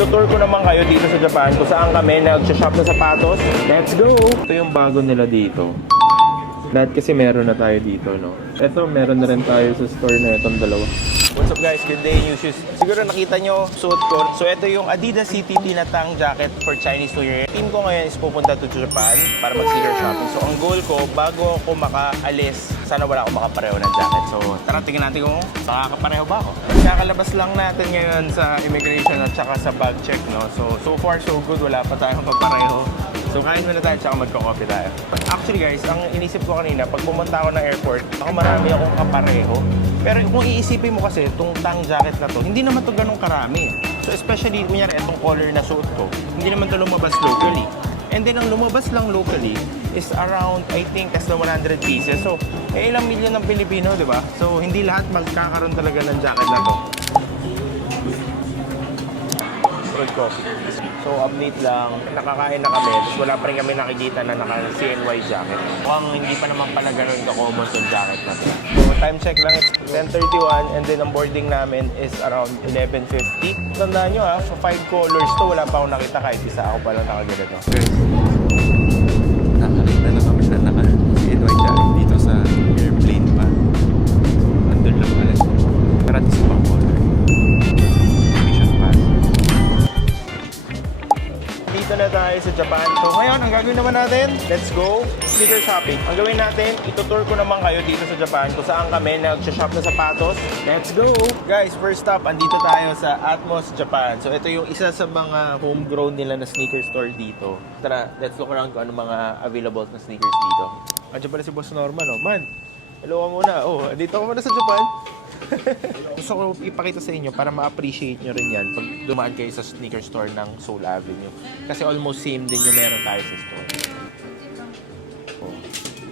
Itutour ko naman kayo dito sa Japan kung saan kami nag-shop ng sapatos. Let's go! Ito yung bago nila dito. Lahat kasi meron na tayo dito, no? Ito, meron na rin tayo sa store na itong dalawa. What's up guys? Good day, new shoes. Siguro nakita nyo, suot ko. So ito yung Adidas CTT na tang jacket for Chinese New Year. Team ko ngayon is pupunta to Japan para mag-sneaker shopping. So ang goal ko, bago ako makaalis, sana wala akong makapareho ng jacket. So tara, tingnan natin kung makakapareho ba ako. Kakalabas lang natin ngayon sa immigration at saka sa bag check, no? So far so good, wala pa tayong kapareho. So kain muna tayo tsaka magko-coffee tayo. Actually guys, ang inisip ko kanina, pag pumunta ako ng airport, baka marami akong kapareho. Pero kung iisipin mo kasi, itong tang jacket na to, hindi naman to ganun karami. So especially, kunyari, itong color na suot ko, hindi naman to lumabas locally. And then ang lumabas lang locally is around, I think, less than 100 pieces. So, ilang milyon ng Pilipino, di ba? So, hindi lahat magkakaroon talaga ng jacket na to. Good coffee. So, update lang. Nakakain na kami. Tapos wala pa rin kami nakikita na naka-CNY jacket. Mukhang hindi pa naman pala ganun ka-common yung jacket na to. So, time check lang. It's 10:31 and then ang boarding namin is around 11:50. Tandaan nyo so 5 colors to. Wala pa akong nakita kahit isa. Ako pa lang nakaganito. Nakakita na kami na naka-CNY jacket dito sa airplane pa. Andun lang pala siya. Karatis pang color. Dito na tayo sa Japan. So ngayon, ang gagawin naman natin, let's go sneaker shopping. Ang gawin natin, itutour ko naman kayo dito sa Japan kung saan kami nag-shop ng sapatos. Let's go! Guys, first stop, andito tayo sa Atmos, Japan. So ito yung isa sa mga homegrown nila na sneaker store dito. Tara, let's look around kung ano mga available na sneakers dito. Andiyan pala si Boss Norman, oh. Man, hello ka muna. Oh, dito ako muna sa Japan. Gusto ko ipakita sa inyo para ma-appreciate nyo rin yan pag dumaan kayo sa sneaker store ng Seoul Avenue. Kasi almost same din yung meron tayo sa store. Oh,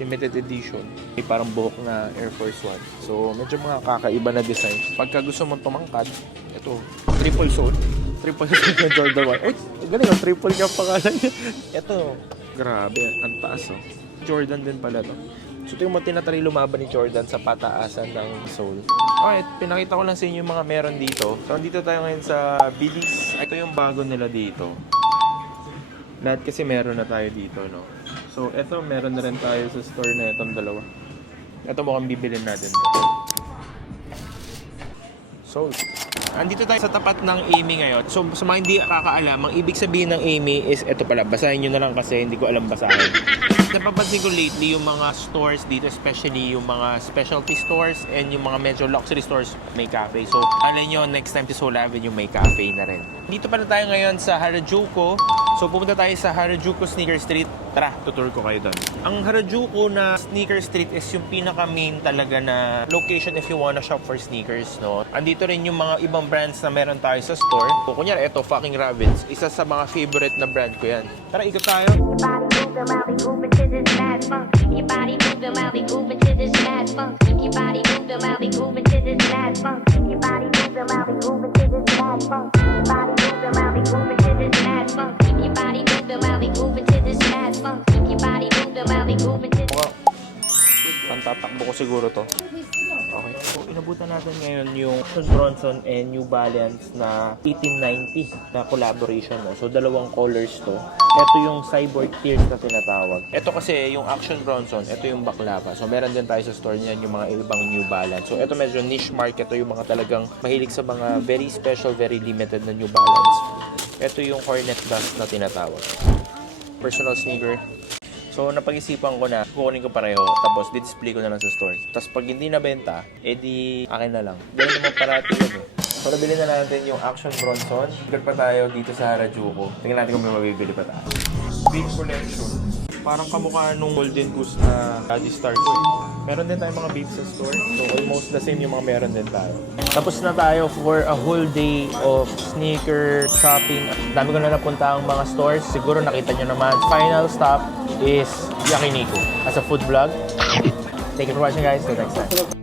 limited edition. May parang buhok na Air Force One. So, medyo mga kakaiba na design. Pagka gusto mong tumangkad, ito, triple sole. Triple sole na Jordan 1. Eh, galing yung triple niya pangalan niya. Ito, grabe, ang taas oh. Jordan din pala to. So ito yung mga tinatry lumaban ni Jordan sa pataasan ng Seoul. Okay, pinakita ko lang sa inyo yung mga meron dito. So dito tayo ngayon sa Bidis. Ito yung bago nila dito. Lahat kasi meron na tayo dito, no? So ito, meron na rin tayo sa store na itong dalawa. Ito mukhang bibilin natin. Seoul. Andito tayo sa tapat ng Amy ngayon. So sa mga hindi kakaalam, ang ibig sabihin ng Amy is ito pala. Basahin nyo na lang kasi hindi ko alam basahin. Napapansin ko lately yung mga stores dito, especially yung mga specialty stores and yung mga medyo luxury stores, may cafe. So, alam nyo, next time to Seoul Avenue, may cafe na rin. Dito pala tayo ngayon sa Harajuku. So, pupunta tayo sa Harajuku Sneaker Street. Tara, tutur ko kayo doon. Ang Harajuku na Sneaker Street is yung pinaka-main talaga na location if you wanna shop for sneakers, no? Andito rin yung mga ibang brands na meron tayo sa store. So, kunyari, ito, Fucking Rabbits. Isa sa mga favorite na brand ko yan. Tara, ikot tayo. Your body move the Molly grooving to this mad funk. Your body move the Molly grooving to this mad funk. Your body move the Molly grooving to this mad funk. Your body move the Molly grooving to this mad funk. Your body move the Molly grooving to this mad funk. Your body move the Molly grooving to this. Pantatakbo ko siguro to. Okay. So, inabutan natin ngayon yung Bronson and New Balance na 1890 na collaboration. No? So, dalawang colors to. Ito yung Cyborg Tears na tinatawag. Ito kasi yung Action Bronson, ito yung baklava. So, meron din tayo sa store niyan yung mga ibang New Balance. So, ito medyo niche market. Ito yung mga talagang mahilig sa mga very special, very limited na New Balance. Ito yung Hornet Dust na tinatawag. Personal sneaker. So, napag-isipan ko na, kukunin ko pareho, tapos di-display ko na lang sa store. Tapos pag hindi nabenta, edi akin na lang. Ganun naman parati yun eh. So, nabili na natin yung Action Bronson. Ikat pa tayo dito sa Harajuku. Tingnan natin kung may mabibili pa tayo. Big collection. Parang kamukha nung Golden Goose na Daddy Star ko eh. Meron din tayong mga babes sa store. So, almost the same yung mga meron din tayo. Tapos na tayo for a whole day of sneaker shopping. Dami ko na napunta ang mga stores. Siguro nakita nyo naman. Final stop is Yakiniku as a food vlog. Thank you for watching guys. Till next time.